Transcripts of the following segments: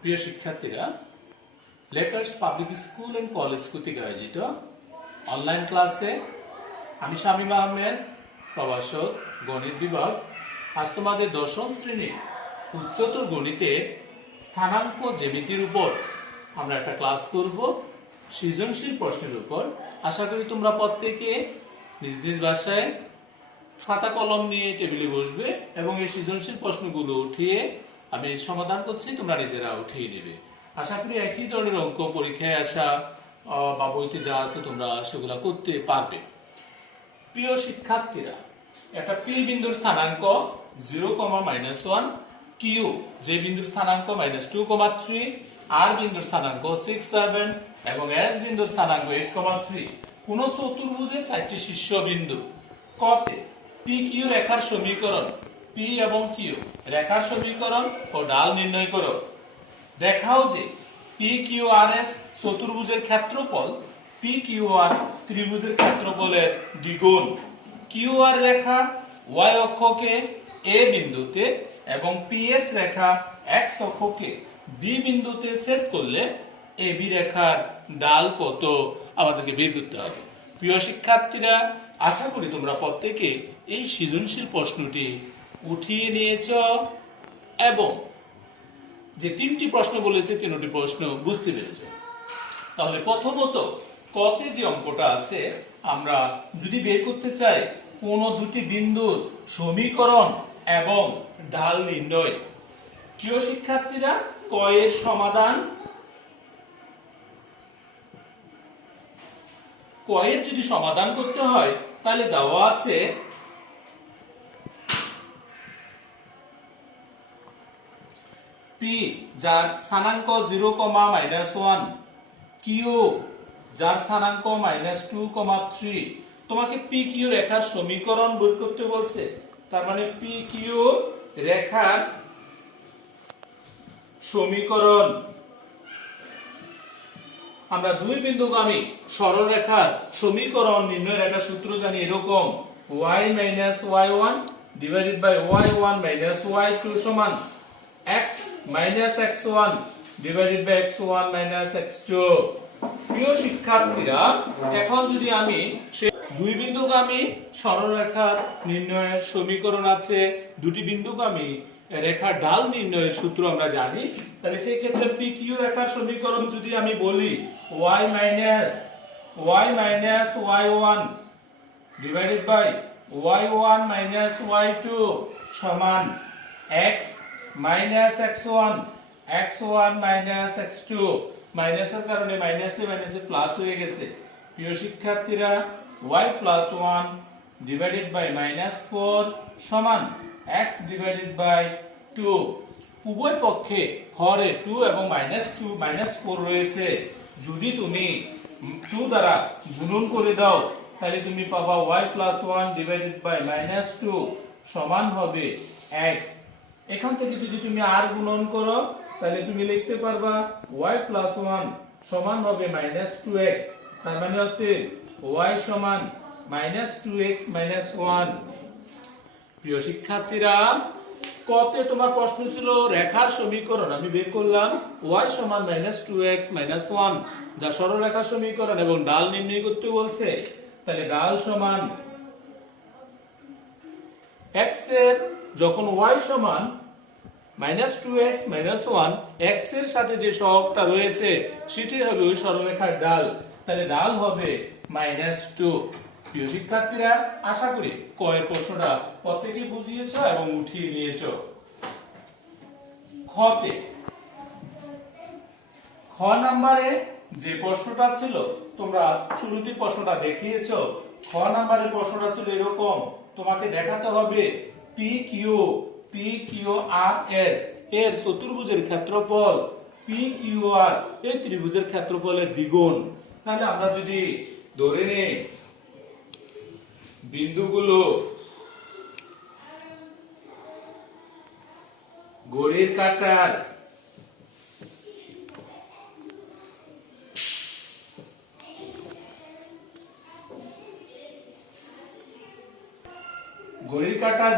প্রিয় শিক্ষার্থীরা, letters public school and college কর্তৃক আয়োজিত অনলাইন ক্লাসে আমি শামীম আহমেদ, প্রভাষক, গণিত বিভাগ। আজ তোমাদের দশম শ্রেণীর উচ্চতর গণিতের স্থানাঙ্ক জ্যামিতির উপর আমরা একটা ক্লাস করব, সৃজনশীল প্রশ্নের উপর। আশা করি তোমরা প্রত্যেকে নিজ নিজ ভাষায় খাতা কলম নিয়ে টেবিলে বসবে এবং এই সৃজনশীল প্রশ্নগুলো উঠিয়ে আমি সমাধান করছি, তোমরা নিজেরা উঠিয়ে নেবে। আশা করি একই ধরনের অঙ্ক পরীক্ষায় আসা বা বইতে যা আছে তোমরা সেগুলা করতে পারবে। প্রিয় শিক্ষার্থীরা, একটা পি বিন্দুর স্থানাঙ্ক 0, কিউ যে বিন্দুর স্থানাঙ্ক -2, আর বিন্দুর স্থানাঙ্ক 6, 7 এবং এস বিন্দুর স্থানাঙ্ক 8, 3 কোন চতুর্ভুজের 4টি শীর্ষবিন্দু কতে পি কিউ রেখার সমীকরণ, পি এবং কিউ রেখার সমীকরণ ও ঢাল নির্ণয় করো। দেখাও যে পি কিউ আর এস চতুর্ভুজের ক্ষেত্রফল পি কিউ আর ত্রিভুজের ক্ষেত্রফলের দ্বিগুণ। কিউ আর রেখা ওয়াই অক্ষকে এ বিন্দুতে এবং পি এস রেখা এক্স অক্ষকে বি বিন্দুতে ছেদ করলে এ বি রেখার ঢাল কত আমাদেরকে বের করতে হবে। প্রিয় শিক্ষার্থীরা, আশা করি তোমরা প্রত্যেকে এই সৃজনশীল প্রশ্নটি উঠিয়ে নিয়েছ এবং যে তিনটি প্রশ্ন বলেছে তিনটি প্রশ্ন বুঝতে পেরেছ। তাহলে প্রথমত কতে যে অঙ্কটা আছে, আমরা যদি বের করতে চাই কোন দুটি বিন্দুর সমীকরণ এবং ঢাল নির্ণয়। প্রিয় শিক্ষার্থীরা, ক এর সমাধান, ক এর যদি সমাধান করতে হয় তাহলে দেওয়া আছে পি যার স্থানাঙ্ক 0, কিউ যার স্থানাঙ্ক -2, 3। তোমাকে পি কিউ রেখার সমীকরণ বের করতে বলছে, তার মানে পি কিউ রেখার সমীকরণ। আমরা দুই বিন্দুগামী সরলরেখার সমীকরণ নির্ণয়ের একটা সূত্র জানি এরকম, y - y1 divided by y1 - y2 সমান x - x1 divided by x1 - x2। প্রিয় শিক্ষার্থীরা, এখন যদি আমি দুই বিন্দুগামী সরলরেখার নির্ণয়ের সমীকরণ আছে, দুটি বিন্দুগামী রেখার ঢাল নির্ণয়ের সূত্র আমরা জানি, তাহলে সেই ক্ষেত্রে পি কিউ রেখার সমীকরণ যদি আমি বলি y - y1 divided by y1 - y2 সমান x - x1 x1 - x2। মাইনাসের কারণে মাইনাসে মাইনাসে প্লাস হয়ে গেছে। প্রিয় শিক্ষার্থীরা, y + 1 ডিভাইডেড বাই -4 সমান x ডিভাইডেড বাই 2। উভয় পক্ষে হরে 2 এবং -4 রয়েছে। যদি তুমি 2 দ্বারা গুণন করে দাও তাহলে তুমি পাবা y + 1 ডিভাইডেড বাই -2 সমান হবে x। এখান থেকে যদি তুমি আর গুণন করো তাহলে তুমি লিখতে পারবা y + 1 সমান হবে -2x। তার মানে হচ্ছে y সমান -2x - 1। প্রিয় শিক্ষার্থীরা, কতে তোমার প্রশ্ন ছিল রেখার সমীকরণ, আমি বের করলাম y সমান -2x - 1 যা সরলরেখার সমীকরণ এবং ঢাল নির্ণয় করতে বলছে। তাহলে ঢাল সমান x এর যখন y সমান -2x - 1, x এর সাথে যে সহগটা রয়েছে সেটি হবে ওই সরলরেখার ঢাল, তাহলে ঢাল হবে -2। প্রিয় শিক্ষার্থীরা, আশা করি ক এর প্রশ্নটা প্রত্যেকেই বুঝিয়েছো এবং উঠিয়ে নিয়েছো। খতে খ নম্বরে যে প্রশ্নটা ছিল, তোমরা শুরুতে প্রশ্নটা দেখিয়েছো। খ নম্বরের প্রশ্নটা ছিল এরকম, তোমাকে দেখাতে হবে পি কিউ আর এস এর চতুর্ভুজের ক্ষেত্রফল পি কিউ আর এই ত্রিভুজের ক্ষেত্রফলের দ্বিগুণ। তাহলে আমরা যদি ধরে নেই বিন্দুগুলো ঘড়ির কাঁটার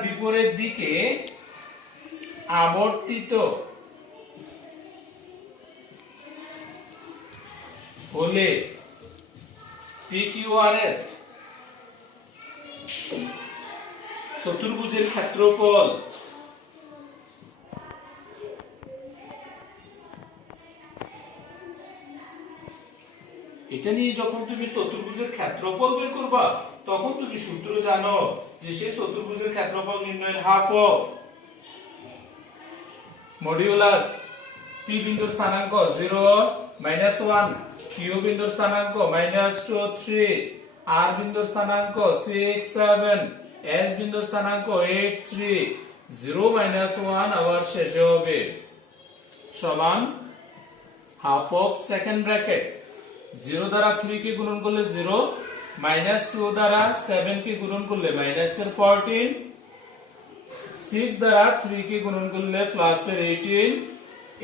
বিপরীত দিকে আবর্তিত হলে PQRS চতুর্ভুজের ক্ষেত্রফল এটা নিয়ে যখন তুমি চতুর্ভুজের ক্ষেত্রফল বের করবা তখন তুমি সূত্র জানো যে সেই চতুর্ভুজের ক্ষেত্রফল নির্ণয়ের হাফ অফ মডিউলাস P বিন্দুর স্থানাঙ্ক 0 -1 Q বিন্দুর স্থানাঙ্ক -2 3 R বিন্দুর স্থানাঙ্ক 6 7 S বিন্দুর স্থানাঙ্ক 8 3 0 -1 আবার শেষে হবে সমান হাফ অফ সেকেন্ড ব্র্যাকেট 0 দ্বারা 3 কে গুণন করলে 0 -2 দ্বারা 7 কে গুণন করলে -14 6 দ্বারা 3 কে গুণন করলে +18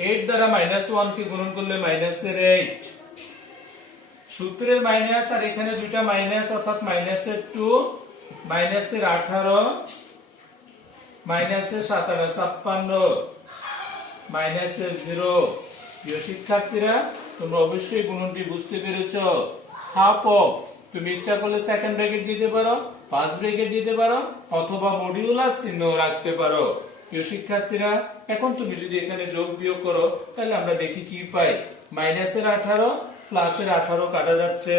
8 দ্বারা -1 কে গুণন করলে -8 সূত্রের মাইনাস আর এখানে দুইটা মাইনাস অর্থাৎ -2 -18 -57 -0 প্রিয় শিক্ষার্থীরা তোমরা অবশ্যই গুণনটি বুঝতে পেরেছো হাফ অফ তুমি ইচ্ছা করলে সেকেন্ড ব্র্যাকেট দিতে পারো ফার্স্ট ব্র্যাকেট দিতে পারো অথবা মডিউলাস চিহ্ন রাখতে পারো প্রিয় শিক্ষার্থীরা এখন তুমি যদি এখানে যোগ বিয়োগ করো তাহলে আমরা দেখি কি পাই -18 প্লাসের 18 কাটা যাচ্ছে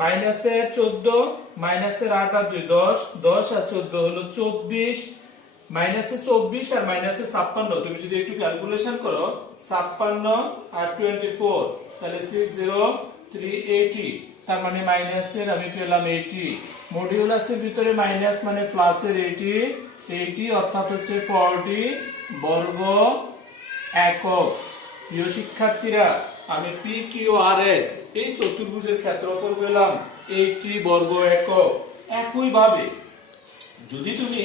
-14 -8 আর 2 10 10 আর 14 হলো 24 -24 আর -56 তুমি যদি একটু ক্যালকুলেশন করো 56 আর 24 তাহলে 60380 তার মানে মাইনাসের আমি পেলাম 80 মডিউলাসের ভিতরে মাইনাস মানে প্লাসের 80 অর্থাৎ হচ্ছে 40 বর্গ একক প্রিয় শিক্ষার্থীরা আমি PQRS এই চতুর্ভুজের ক্ষেত্রফল পেলাম 80 বর্গ একক একই ভাবে যদি তুমি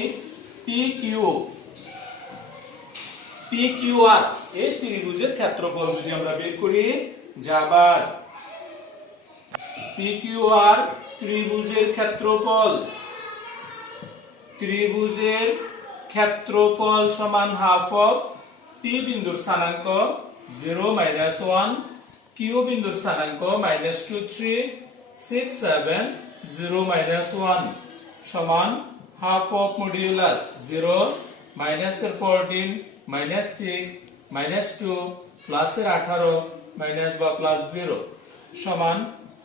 PQR এই ত্রিভুজের ক্ষেত্রফল যদি আমরা বের করি যাবার PQR ত্রিভুজের ক্ষেত্রফল সমান হাফ অফ P বিন্দুর স্থানাঙ্ক 0 -1 Q বিন্দুর স্থানাঙ্ক -2 3 6 7 0 -1 সমান হাফ অফ মডিউলাস 0 -14 -6 -2 প্লাসের 18 মাইনাস বা প্লাস 0 সমান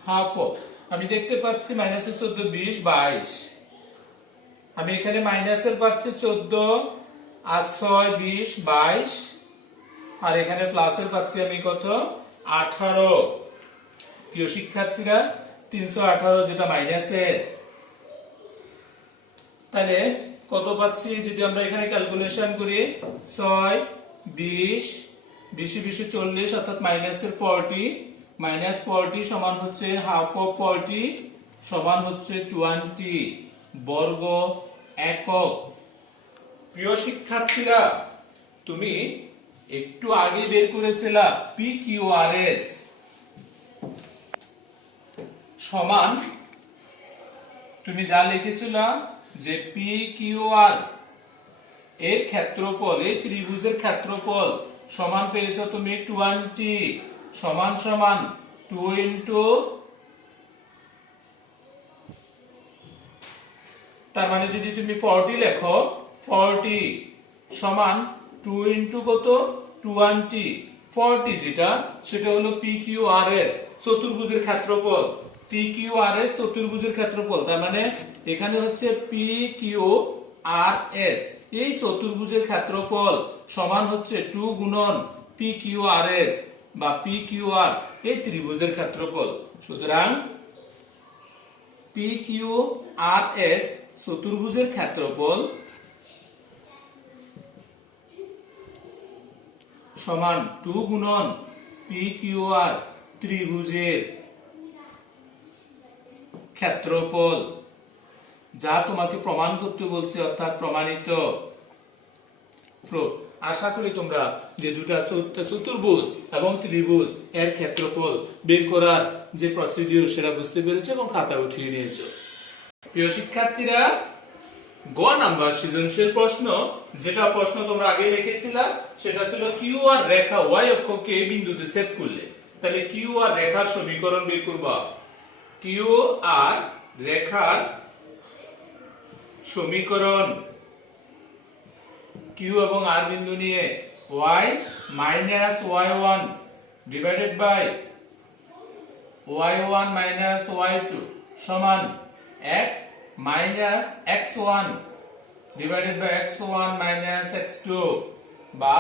হাফ অফ আমি দেখতে পাচ্ছি -14 20 22 আমি এখানে মাইনাসের পাচ্ছি 14 আর 6 20 22 আর এখানে প্লাসের পাচ্ছি আমি কত 18 প্রিয় শিক্ষার্থীরা 318 যেটা মাইনাসের তাহলে কত পাচ্ছি যদি আমরা এখানে ক্যালকুলেশন করি 6 20 20 20 40 অর্থাৎ -40 -40 সমান হচ্ছে হাফ অফ 40 সমান হচ্ছে 20 বর্গ একক প্রিয় শিক্ষার্থীরা তুমি একটু আগে বের করেছিলা PQRS সমান তুমি যা লিখেছিলা যে PQR এর ক্ষেত্রফল এই ত্রিভুজের ক্ষেত্রফল সমান পেয়েছো তুমি 20 সমান 2 ইনটু তার মানে যদি তুমি 40 লেখো 40 সমান 2 ইনটু কত 20 40 যেটা সেটা হলো PQRS চতুর্ভুজের ক্ষেত্রফল PQRS চতুর্ভুজের ক্ষেত্রফল তার মানে এখানে হচ্ছে PQRS এই চতুর্ভুজের ক্ষেত্রফল সমান হচ্ছে 2 গুণন PQRS বা PQR এই ত্রিভুজের ক্ষেত্রফল সুতরাং PQRS চতুর্ভুজের ক্ষেত্রফল সমান 2 গুণন PQR ত্রিভুজের ক্ষেত্রফল যা তোমাকে প্রমাণ করতে বলছে অর্থাৎ প্রমাণিত আশা করি তোমরা যে দুটো চতুর্ভুজ এবং ত্রিভুজ এর ক্ষেত্রফল বের করার যে প্রসিডিউর সেটা বুঝতে পেরেছো এবং খাতা উঠিয়ে নিয়েছো প্রিয় শিক্ষার্থীরা গ নাম্বার সৃজনশীল প্রশ্ন যেটা প্রশ্ন তোমরা আগে লিখেছিলা সেটা ছিল কিউআর রেখা y অক্ষকে বিন্দুতে ছেদ করলে তাহলে কিউ আর রেখার সমীকরণ বের করবা। কিউ আর রেখার সমীকরণ, কিউ এবং আর বিন্দু নিয়ে y minus y1 divided by y1 minus y2 সমান x minus x1 divided by x1 minus x2 বা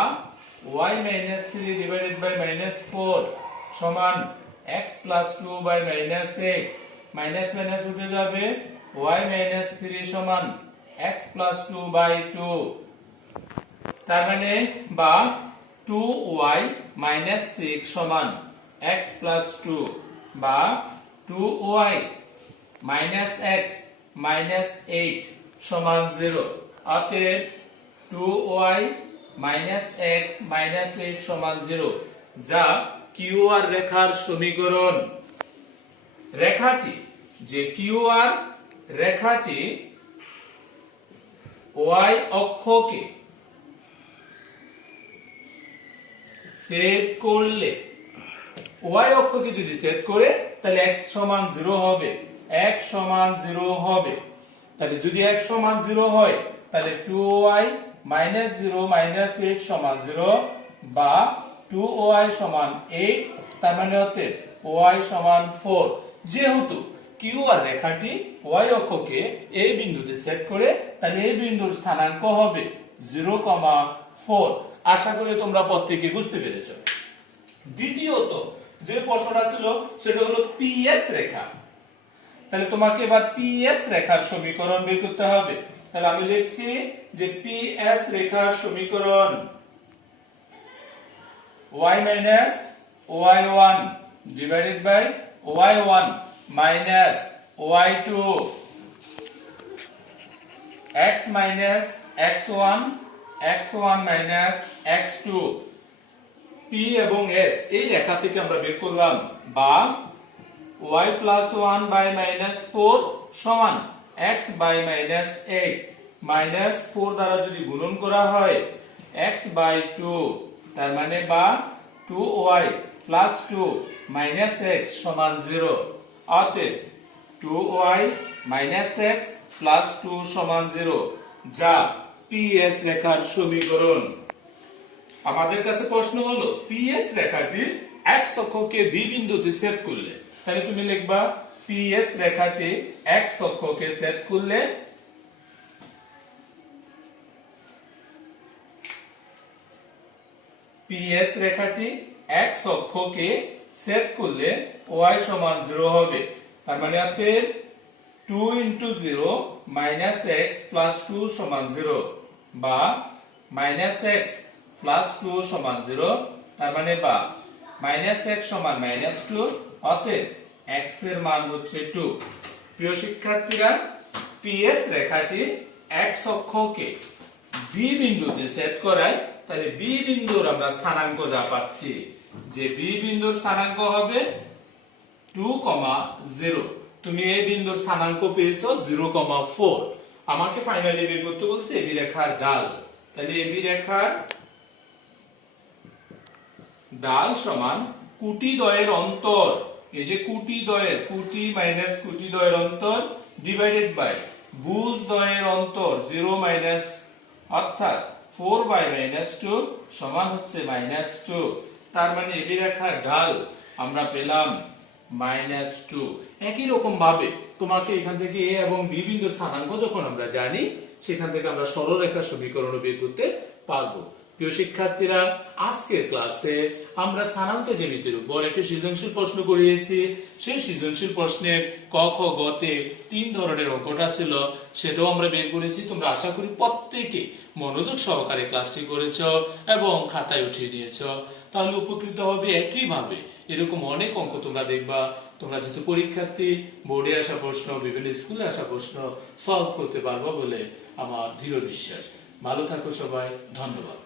y minus 3 divided by minus 4 সমান x plus 2 by minus 8 minus minus উঠে যাবে y মাইনাস 3 সমান x প্লাস 2 বাই 2 তার মানে বা 2y minus 6 সমান x প্লাস 2 বা 2y মাইনাস x মাইনাস 8 সমান 0 অতএব 2y মাইনাস x মাইনাস 8 সমান 0 যা কিউ আর রেখার সমীকরণ। রেখাটি যে কিউ আর রেখাটি y অক্ষকে সেট করলে, y অক্ষকে যদি সেট করে তাহলে x সমান 0 হবে, x সমান 0 হবে। তাহলে যদি x সমান 0 হয় তাহলে 2y মাইনাস 0 মাইনাস 8 সমান 0 বা 2y সমান 8 তার মানে হতে y সমান 4। যেহেতু কিউ আর রেখাটি y অক্ষকে এই বিন্দুতে সেট করে তাহলে এই বিন্দুর স্থানাঙ্ক হবে 0,4। আশা করি তোমরা প্রত্যেকে বুঝতে পেরেছো। দ্বিতীয়ত যে প্রশ্নটা ছিল সেটা হলো পিএস রেখা। তাহলে তোমাকে এবার পিএস রেখার সমীকরণ বের করতে হবে। তাহলে আমি লিখছি যে পিএস রেখার সমীকরণ y minus y1 divided by y1 minus y2 x minus x1 x1 minus x2 p এবং s এই রেখা থেকে আমরা বের করলাম বা y প্লাস 1 বাই মাইনাস 4 সমান x বাই মাইনাস 8 মাইনাস 4 দ্বারা যদি গুণন করা হয় x বাই 2 তার মানে বা 2y প্লাস 2 মাইনাস x সমান 0 অতএব 2y মাইনাস x প্লাস 2 সমান 0 যা পিএস রেখার সমীকরণ। আমাদের কাছে প্রশ্ন হলো পিএস রেখাটির x অক্ষকে b বিন্দুতে সেট করলে, তাহলে তুমি লিখবা পিএস রেখাটি x অক্ষকে সেট করলে পিএস রেখাটি x অক্ষকে সেট করলে y সমান 0 হবে। তার মানে অর্থে 2 into 0 minus x plus 2 সমান 0 বা minus x plus 2 সমান 0 তার মানে বা minus x সমান minus 2 অতএব x এর মান হচ্ছে 2। প্রিয় শিক্ষার্থীরা, পিএস রেখাটি x অক্ষকে b বিন্দুতে সেট করায় তাহলে b বিন্দুর আমরা স্থানাঙ্ক যা পাচ্ছি যে b বিন্দুর স্থানাঙ্ক হবে 2,0। তুমি এই বিন্দুর স্থানাঙ্ক পেয়েছো 0,4। আমাকে ফাইনালি বের করতে বলছে এবি রেখার ডাল। তাহলে এবি রেখার ডাল সমান কুটি দ্বয়ের অন্তর, এই যে কুটি দ্বয়ের, কুটি মাইনাস কুটি দ্বয়ের অন্তর ডিভাইডেড বাই ভুজ দ্বয়ের অন্তর 0 মাইনাস অর্থাৎ 4 বাই মাইনাস 2 সমান হচ্ছে মাইনাস 2। তার মানে এবি রেখার ঢাল আমরা পেলাম -2। একই রকম ভাবে তোমাকে এখান থেকে a এবং b বিন্দুর স্থানাঙ্ক যখন আমরা জানি সেখান থেকে আমরা সরলরেখার সমীকরণ বের করতে পারবো। প্রিয় শিক্ষার্থীরা, আজকের ক্লাসে আমরা স্থানাঙ্ক জ্যামিতির উপর একটি সৃজনশীল প্রশ্ন করিয়েছি। সেই সৃজনশীল প্রশ্নের ক খ গ তে 3 ধরনের অঙ্কটা ছিল, সেটাও আমরা বের করেছি। তোমরা আশা করি প্রত্যেকে মনোযোগ সহকারে ক্লাসটি করেছো এবং খাতায় উঠিয়ে নিয়েছো, তাহলে উপকৃত হবে। একইভাবে এরকম অনেক অঙ্ক তোমরা দেখবা। তোমরা যেহেতু পরীক্ষার্থী, বোর্ডে আসা প্রশ্ন, বিভিন্ন স্কুলে আসা প্রশ্ন সলভ করতে পারবো বলে আমার দৃঢ় বিশ্বাস। ভালো থাকো সবাই, ধন্যবাদ।